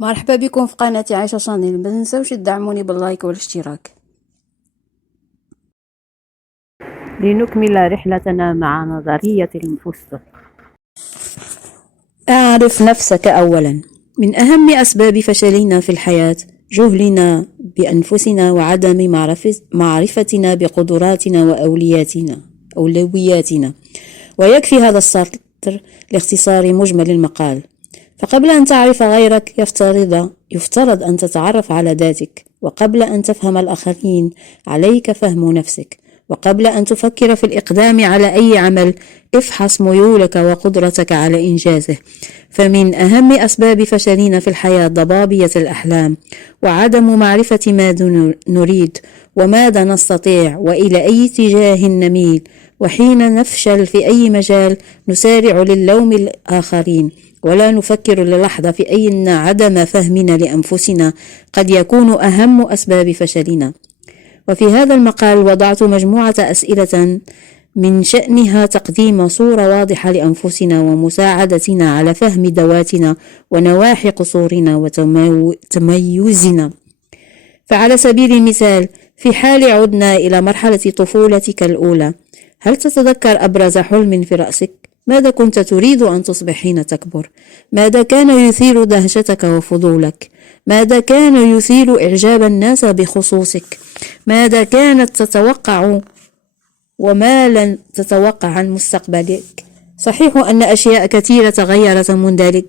مرحبا بكم في قناة عايشة شانيل. ما تنسوش تدعموني باللايك والاشتراك لنكمل رحلتنا مع نظرية المفسر. أعرف نفسك أولا. من أهم أسباب فشلنا في الحياة جهلنا بأنفسنا وعدم معرفتنا بقدراتنا وأولوياتنا. ويكفي هذا السطر لاختصار مجمل المقال. فقبل أن تعرف غيرك يفترض أن تتعرف على ذاتك، وقبل أن تفهم الآخرين عليك فهم نفسك، وقبل أن تفكر في الإقدام على أي عمل افحص ميولك وقدرتك على إنجازه. فمن أهم أسباب فشلنا في الحياة ضبابية الأحلام وعدم معرفة ماذا نريد وماذا نستطيع وإلى أي اتجاه نميل. وحين نفشل في أي مجال نسارع للوم الآخرين ولا نفكر للحظة في أن عدم فهمنا لأنفسنا قد يكون أهم أسباب فشلنا. وفي هذا المقال وضعت مجموعة أسئلة من شأنها تقديم صورة واضحة لأنفسنا ومساعدتنا على فهم ذواتنا ونواحي قصورنا وتميزنا. فعلى سبيل المثال، في حال عدنا إلى مرحلة طفولتك الأولى، هل تتذكر أبرز حلم في رأسك؟ ماذا كنت تريد أن تصبح حين تكبر؟ ماذا كان يثير دهشتك وفضولك؟ ماذا كان يثير إعجاب الناس بخصوصك؟ ماذا كانت تتوقع وما لن تتوقع عن مستقبلك؟ صحيح أن أشياء كثيرة تغيرت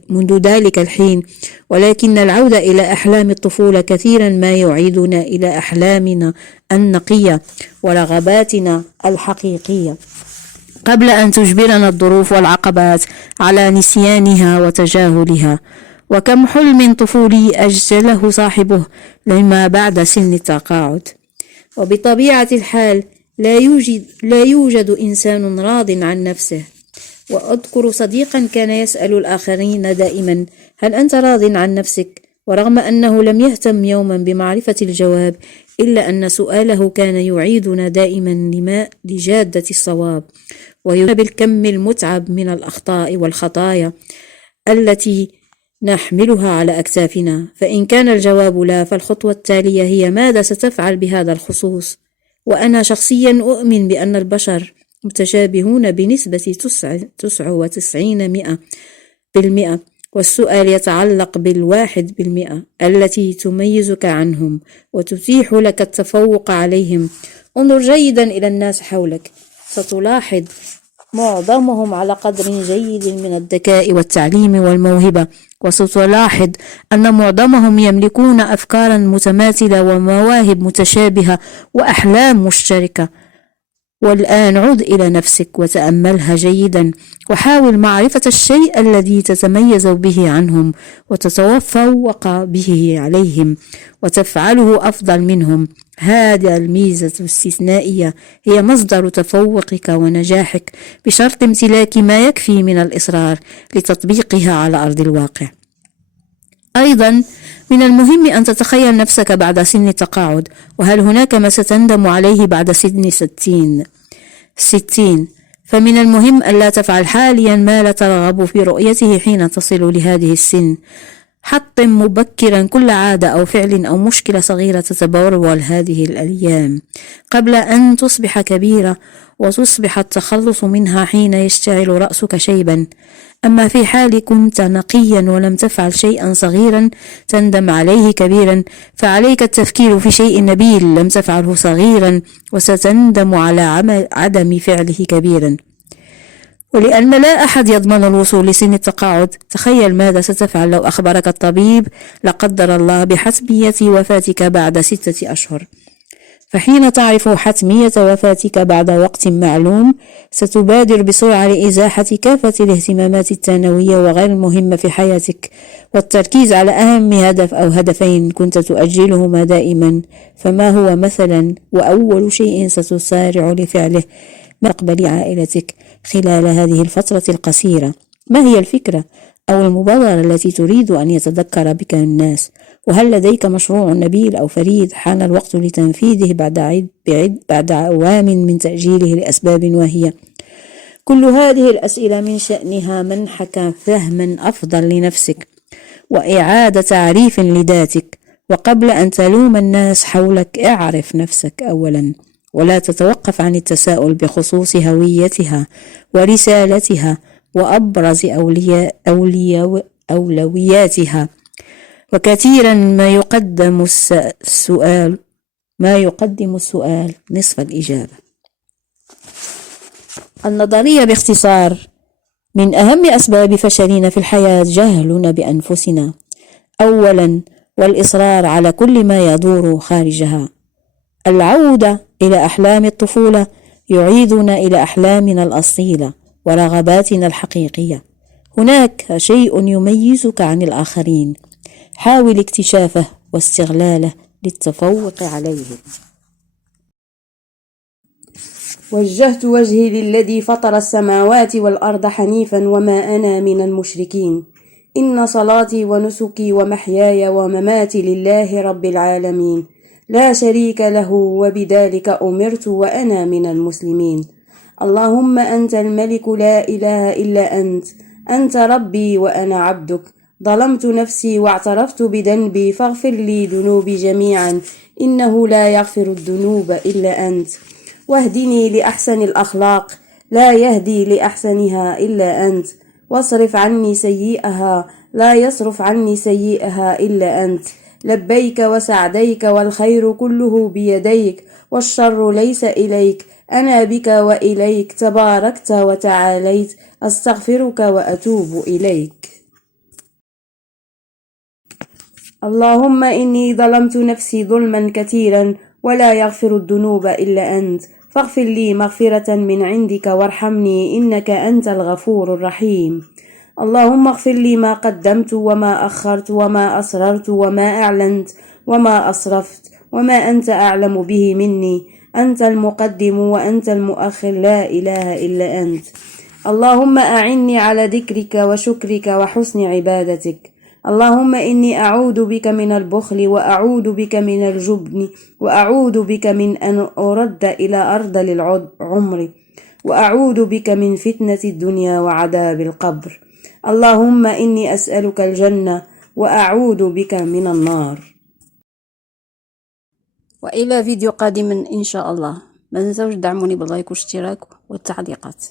منذ ذلك الحين، ولكن العودة إلى أحلام الطفولة كثيرا ما يعيدنا إلى أحلامنا النقية ورغباتنا الحقيقية قبل أن تجبرنا الظروف والعقبات على نسيانها وتجاهلها. وكم حلم طفولي أجله صاحبه لما بعد سن التقاعد. وبطبيعة الحال لا يوجد إنسان راض عن نفسه. وأذكر صديقا كان يسأل الآخرين دائما: هل أنت راض عن نفسك؟ ورغم أنه لم يهتم يوما بمعرفة الجواب، إلا أن سؤاله كان يعيدنا دائما لجادة الصواب، بالكم المتعب من الأخطاء والخطايا التي نحملها على أكتافنا. فإن كان الجواب لا، فالخطوة التالية هي: ماذا ستفعل بهذا الخصوص؟ وأنا شخصيا أؤمن بأن البشر متشابهون بنسبة 99%، والسؤال يتعلق 1% التي تميزك عنهم وتتيح لك التفوق عليهم. انظر جيدا إلى الناس حولك، ستلاحظ معظمهم على قدر جيد من الذكاء والتعليم والموهبة، وستلاحظ أن معظمهم يملكون أفكارا متماثلة ومواهب متشابهة وأحلام مشتركة. والآن عد إلى نفسك وتأملها جيدا، وحاول معرفة الشيء الذي تتميز به عنهم وتتفوق به عليهم وتفعله أفضل منهم. هذه الميزة الاستثنائية هي مصدر تفوقك ونجاحك، بشرط امتلاك ما يكفي من الإصرار لتطبيقها على أرض الواقع. أيضا من المهم أن تتخيل نفسك بعد سن التقاعد، وهل هناك ما ستندم عليه بعد سن 60؟ فمن المهم ألا تفعل حاليا ما لا ترغب في رؤيته حين تصل لهذه السن. حطم مبكرا كل عادة أو فعل أو مشكلة صغيرة تتبول هذه الأيام قبل أن تصبح كبيرة وتصبح التخلص منها حين يشتعل رأسك شيبا. أما في حال كنت نقيا ولم تفعل شيئا صغيرا تندم عليه كبيرا، فعليك التفكير في شيء نبيل لم تفعله صغيرا وستندم على عدم فعله كبيرا. ولأن لا أحد يضمن الوصول لسن التقاعد، تخيل ماذا ستفعل لو أخبرك الطبيب لا قدر الله بحتمية وفاتك بعد 6 أشهر. فحين تعرف حتمية وفاتك بعد وقت معلوم ستبادر بسرعة لإزاحة كافة الاهتمامات الثانوية وغير المهمة في حياتك، والتركيز على أهم هدف أو هدفين كنت تؤجلهما دائما. فما هو مثلا وأول شيء ستسارع لفعله مستقبل عائلتك خلال هذه الفترة القصيرة؟ ما هي الفكرة أو المبادرة التي تريد أن يتذكر بك الناس؟ وهل لديك مشروع نبيل أو فريد حان الوقت لتنفيذه بعد أعوام من تأجيله لأسباب واهية؟ كل هذه الأسئلة من شأنها منحك فهما أفضل لنفسك وإعادة تعريف لذاتك. وقبل أن تلوم الناس حولك اعرف نفسك أولا، ولا تتوقف عن التساؤل بخصوص هويتها ورسالتها وأبرز أولوياتها. وكثيرا ما يقدم السؤال نصف الإجابة. النظرية باختصار: من أهم أسباب فشلنا في الحياة جهلنا بأنفسنا أولا، والإصرار على كل ما يدور خارجها. العودة إلى أحلام الطفولة يعيدنا إلى أحلامنا الأصيلة ورغباتنا الحقيقية. هناك شيء يميزك عن الآخرين، حاول اكتشافه واستغلاله للتفوق عليهم. وجهت وجهي للذي فطر السماوات والأرض حنيفا وما أنا من المشركين. إن صلاتي ونسكي ومحياي ومماتي لله رب العالمين لا شريك له، وبذلك أمرت وأنا من المسلمين. اللهم أنت الملك لا إله إلا أنت ربي وأنا عبدك. ظلمت نفسي واعترفت بذنبي فاغفر لي ذنوبي جميعا، إنه لا يغفر الذنوب إلا أنت. واهدني لأحسن الأخلاق، لا يهدي لأحسنها إلا أنت. واصرف عني سيئها، لا يصرف عني سيئها إلا أنت. لبيك وسعديك والخير كله بيديك، والشر ليس إليك. أنا بك وإليك تباركت وتعاليت، أستغفرك وأتوب إليك. اللهم إني ظلمت نفسي ظلما كثيرا ولا يغفر الذنوب إلا أنت، فاغفر لي مغفرة من عندك وارحمني إنك أنت الغفور الرحيم. اللهم اغفر لي ما قدمت وما أخرت وما أسررت وما أعلنت وما أسرفت وما أنت أعلم به مني. أنت المقدم وأنت المؤخر، لا إله إلا أنت. اللهم أعني على ذكرك وشكرك وحسن عبادتك. اللهم إني أعوذ بك من البخل، وأعوذ بك من الجبن، وأعوذ بك من أن أرد إلى أرض العمر، وأعوذ بك من فتنة الدنيا وعذاب القبر. اللهم إني أسألك الجنة وأعوذ بك من النار. وإلى فيديو قادم إن شاء الله. ما تنسوش دعموني باللايك والاشتراك والتعليقات.